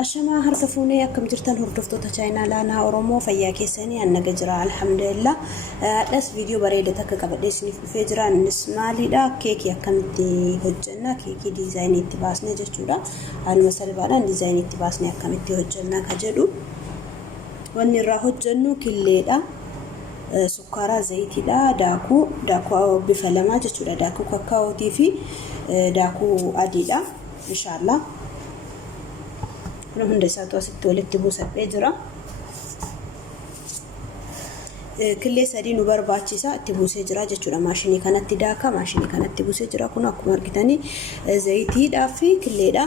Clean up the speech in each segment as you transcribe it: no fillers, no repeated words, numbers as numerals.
Ashama harka fuunee akkam jirtan hordoftoota chaayinaa laanaa Oromoo fayyaa keessanii annaga jira alhamdulillah. Das viidiyoo bareedaa takka qabadhee isiniif dhufee jira. Innis maalidha? Keekii akkamitti hojjenna? Keekii diizaayinii itti baasnee jechuudha. Haaluma salphaadhaan diizaayinii itti baasnee akkamitti hojjenna ka jedhu. Wanni irraa hojjennu killeedha. Sukkaara, zayitiidha, daakuu bifa lamaa jechuudha. Daakuu kakkaawootii fi daakuu adiidha. Inshallah. Kun hunda isaatu asitti walitti buusadhee jira. Killee sadii nu barbaachisa itti buusee jira jechuudha. Maashinii kanatti daaka, maashinii kanatti buusee jira. Kun akkuma argitanii zayitiidhaa fi killeedha.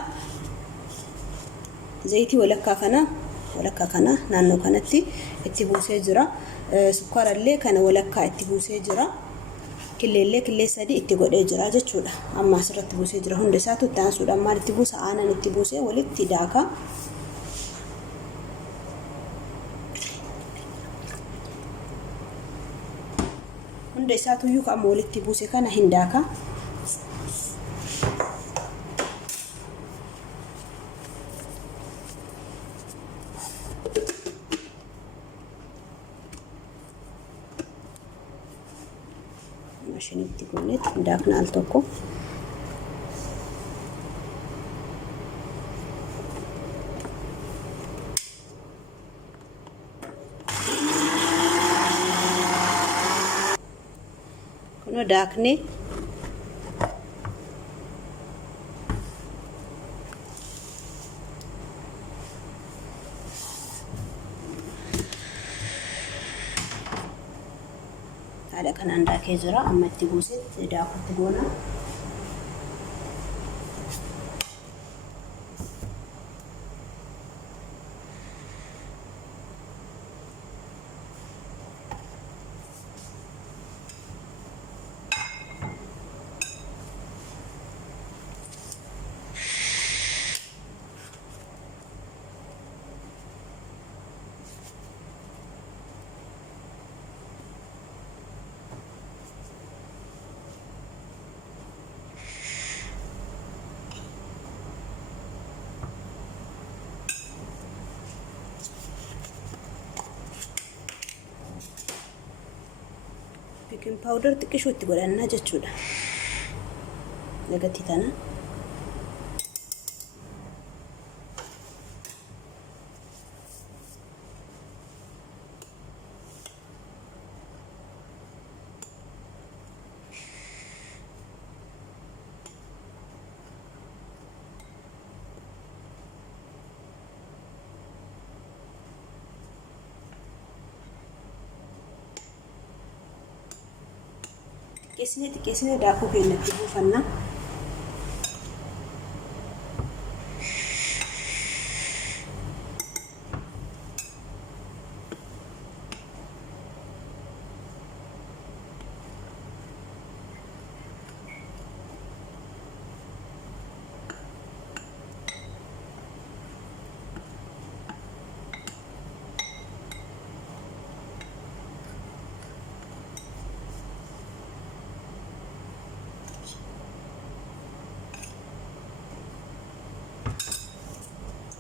Zayitii walakkaa kana naannoo kanatti itti buusee jira. Sukkaarallee kana walakkaa itti buusee jira. Killee sadii itti godhee jira jechuudha. Amma asirratti buusee jira. Hunda isaatu itti aansuudhaan maal itti buusa? Aanan itti buusee walitti daaka. Hunda isaatu iyyuu kan walitti buuse kana hin daaka. Maashiniitti goonee daakna al tokko. Kuno daakne ada kanaan daakee jira. Amma itti buusee daakutti goona. Baking powder xiqqishuu itti godhanna jechuudha. Lagatti tana. Xiqqeessine daakuu keenyatti buufanna.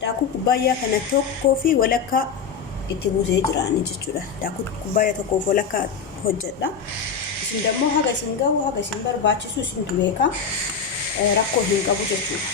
Daakuu kubbaayyaa kana tokkoo fi walakkaa itti buusee jiraani jechuudha. Daakuu kubbaayyaa tokkoo fi walakkaa hojjedha. Isin dammoo haga isin gahu, haga isin barbaachisu isintu beeka. Rakkoo hin qabu jechuudha.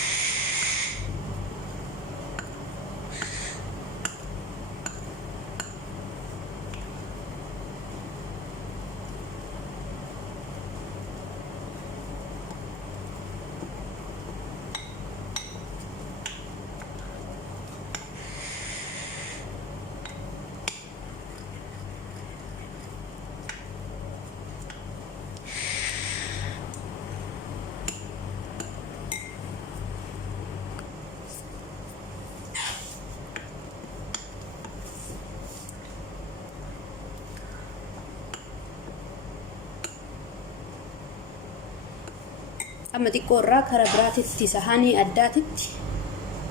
Amma xiqqoo irraa kara biraatitti sahanii addaatitti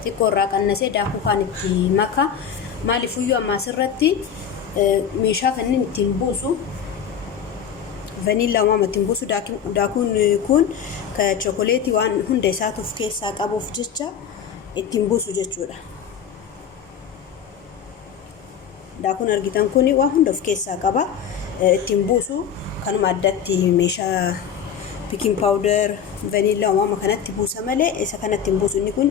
xiqqoo irraa qannasee daakuu kan itti maka. Maaliifuyyuu amma asirratti meeshaa kanneen ittiin buusu vanilla waan ittiin buusu daakuun kun ka chookoleetii waan hunda isaatuuf keessaa qabuuf jecha ittiin buusu jechuudha. Daakuun argitan kun waa hunda of keessaa qaba. Ittiin buusu kanuma addatti meeshaa baking powder, vanilla uumama kanatti buusa malee isa kanatti buusu inni kun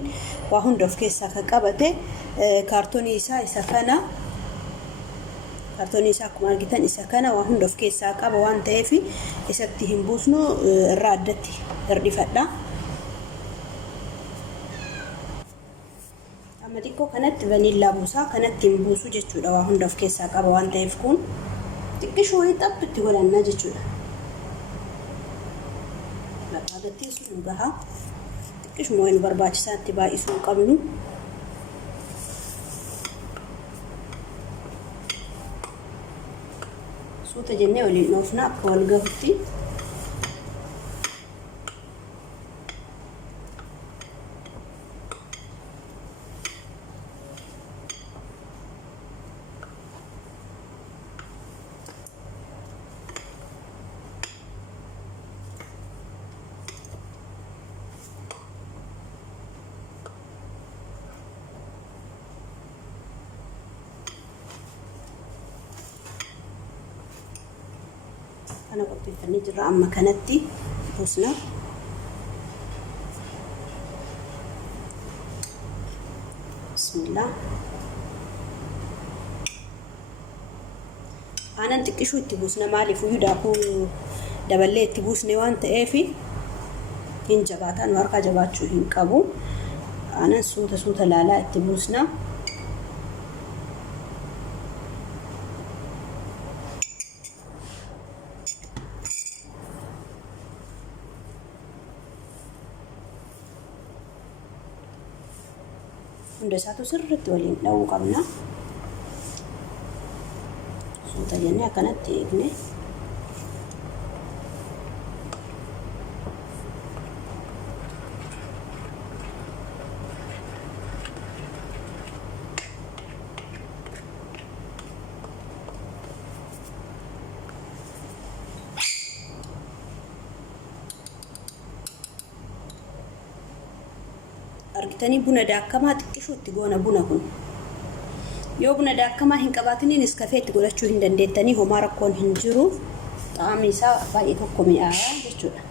waa hunda of keessaa kan qabate. Kaartoonii isaa isa kana. Kaartoonii isaa akkuma argitan isa kana waa hunda of keessaa qaba waan ta'eef isatti hin buusnu irraa addatti hirdifadha. Amma xiqqoo kanatti vanilla buusaa kanatti hin buusu jechuudha waa hunda of keessaa qaba waan ta'eef kun xiqqishoo xappitti godhanna jechuudha. Laqaadatti sun gaha xiqqishoo waan barbaachisaatti baay'isuu qabnu. Suuta jennee waliin dhoofna akka wal gahutti. Kana qopheeffannee jirra amma kanatti buusna. Bismillah. Aanan xiqqishuu itti buusna maaliif iyyuu daakuu daballee itti buusne waan ta'eef hin jabaataan harka jabaachuu hin qabu. Aanan suuta laalaa itti buusna. Hunda isaatu sirriitti waliin dha'uu qabna. Suuta jennee akkanatti eegne. Argitanii buna daakamaa xiqqishuu itti goona buna kun. Yoo buna daakamaa hin qabaatiniin Nescafé itti godhachuu hin dandeettanii homaa rakkoon hin jiru. Xaamni isaa baay'ee tokko mi'aayaa jechuudha.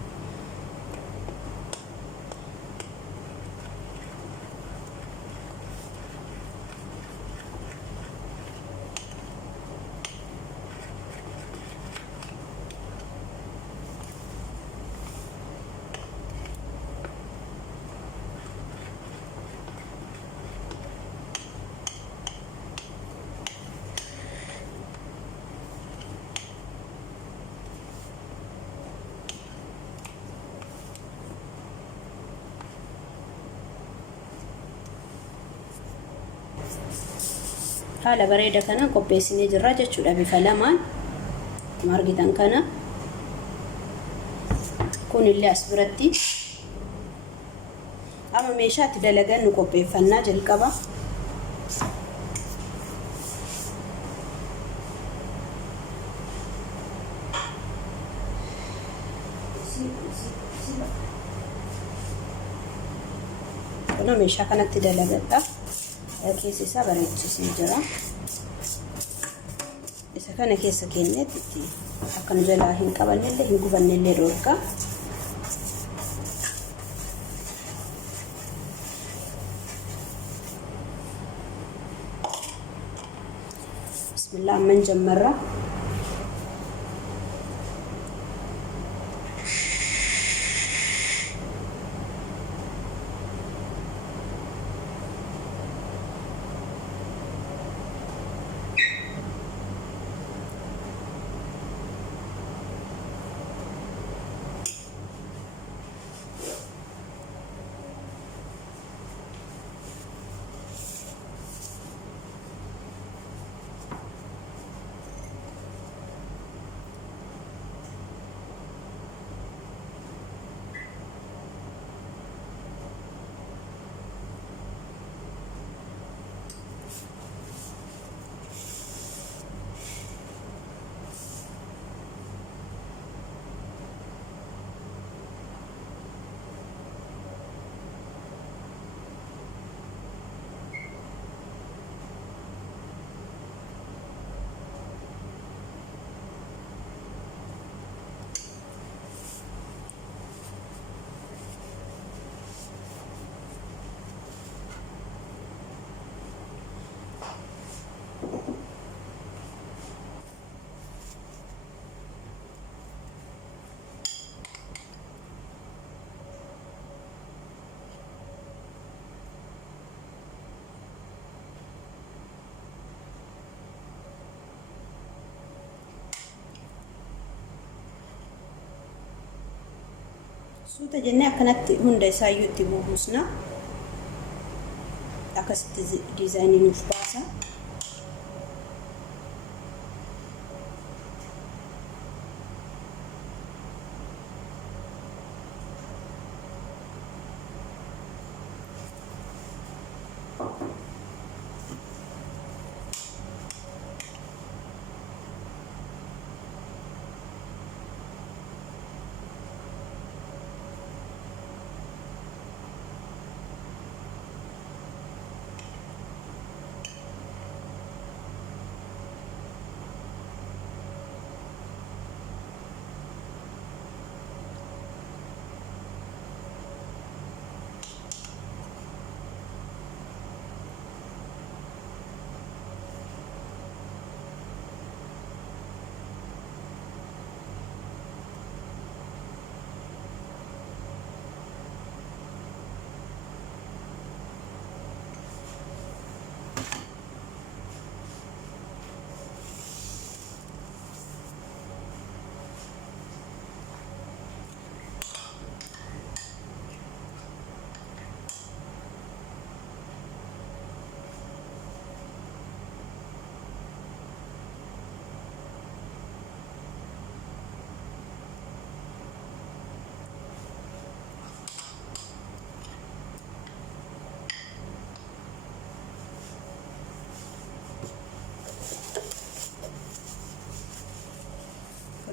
Haala bareeda kana qopheessinee jirra jechuudha bifa lamaan. Argitan kana kun illee as biratti amma meeshaa itti dalagannu qopheeffannaa jalqaba. Kana meeshaa kanatti dalagadha. Keessa isaa bareechisee jira. Isa kana keessa keenyetti akka nu jalaa hin qabannellee hin gubannellee dhorka. Bismillah amman jammarra. Suuta jennee akkanatti hunda isaayyuu itti buusna. Akkasitti diizaayinii nuuf baasa.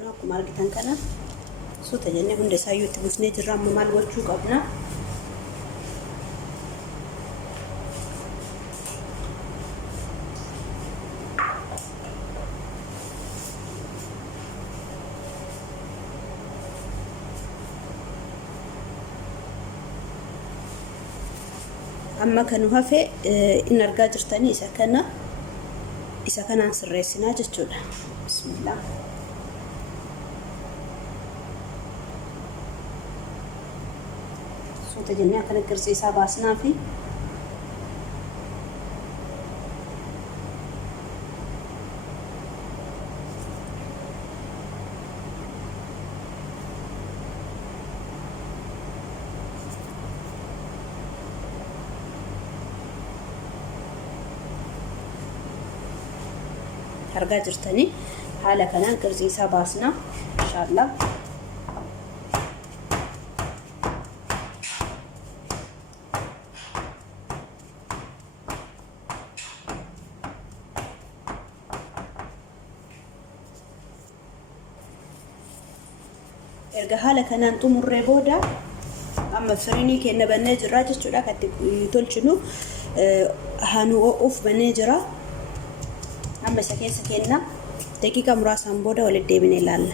Akkuma argitan kana suuta jennee hunda isaayyuu itti buusnee jirra. Amma maal gochuu qabna? Amma kan hafe in argaa jirtanii isa kanaan sirreessinaa jechuudha. Bismillah. Suuta jennee akkana qirtsiisaa baasnaa fi argaa jirtanii haala kanaan qirtsiisaa baasnaa inshallah. Erga haala kanaan xumurree booda amma firiinii keenya bannee jirra jechuudha. Katti tolchinu hanu of bannee jira. Amma isa keessa kenna daqiiqa muraasaan booda walitti deebinee ilaalla.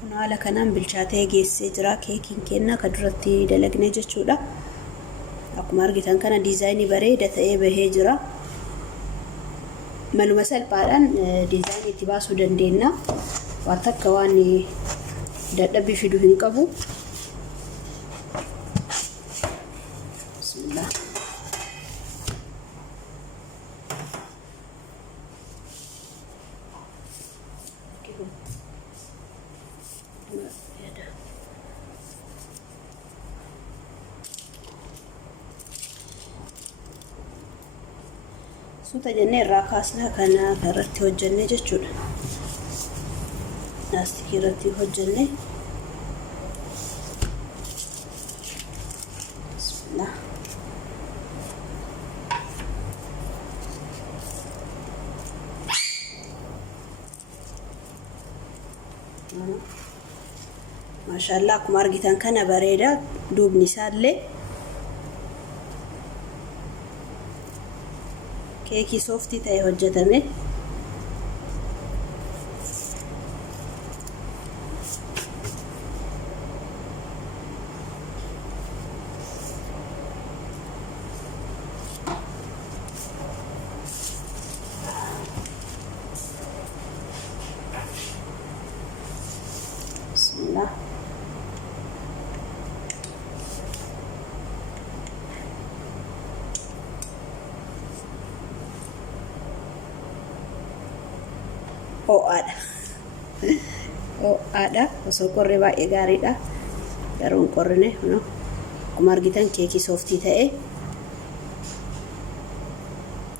Kun haala kanaan bilchaatee geessee jira. Keekiin keenya akka duratti dalagne jechuudha. Akkuma argitan kana diizaayinii bareeda ta'ee bahee jira. Maluma salphaadhaan diizaayinii itti baasuu dandeenya. Waan takka waan dadhabbii fiduu hin qabu. Bismillah. Suuta jennee irraa kaasnaa kana irratti hojjannee jechuudha. Laastikii irratti hojjannee bismillah. Maashaallah akkuma argitan kana bareeda. Duubni isaallee keekii sooftii ta'e hojjetame. Bismillah. ho'aadha. Ho'aadha. Osoo qorree baay'ee gaariidha. Garuu qorrine no. Akkuma argitan keekii sooftii ta'e.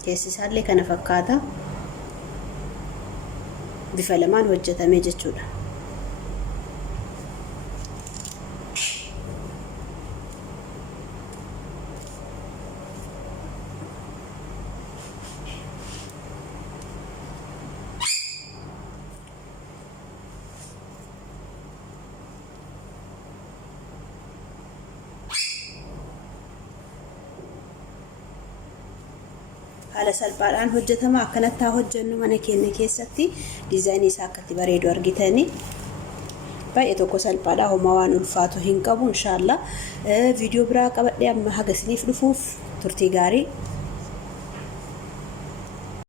Keessi isaallee kana fakkaata. Bifa lamaan hojjetamee jechuudha. Haala salphaadhaan hojjetama. Akkanatti hojjennu mana keenya keessatti diizaayinii isaa akkatti bareedu argitanii. Baay'ee tokko salphaadha. Homaa waan ulfaatu hin qabu inshallah. Viidiyoo biraa qabadhee amma haga isiniif dhufuuf turtii gaarii.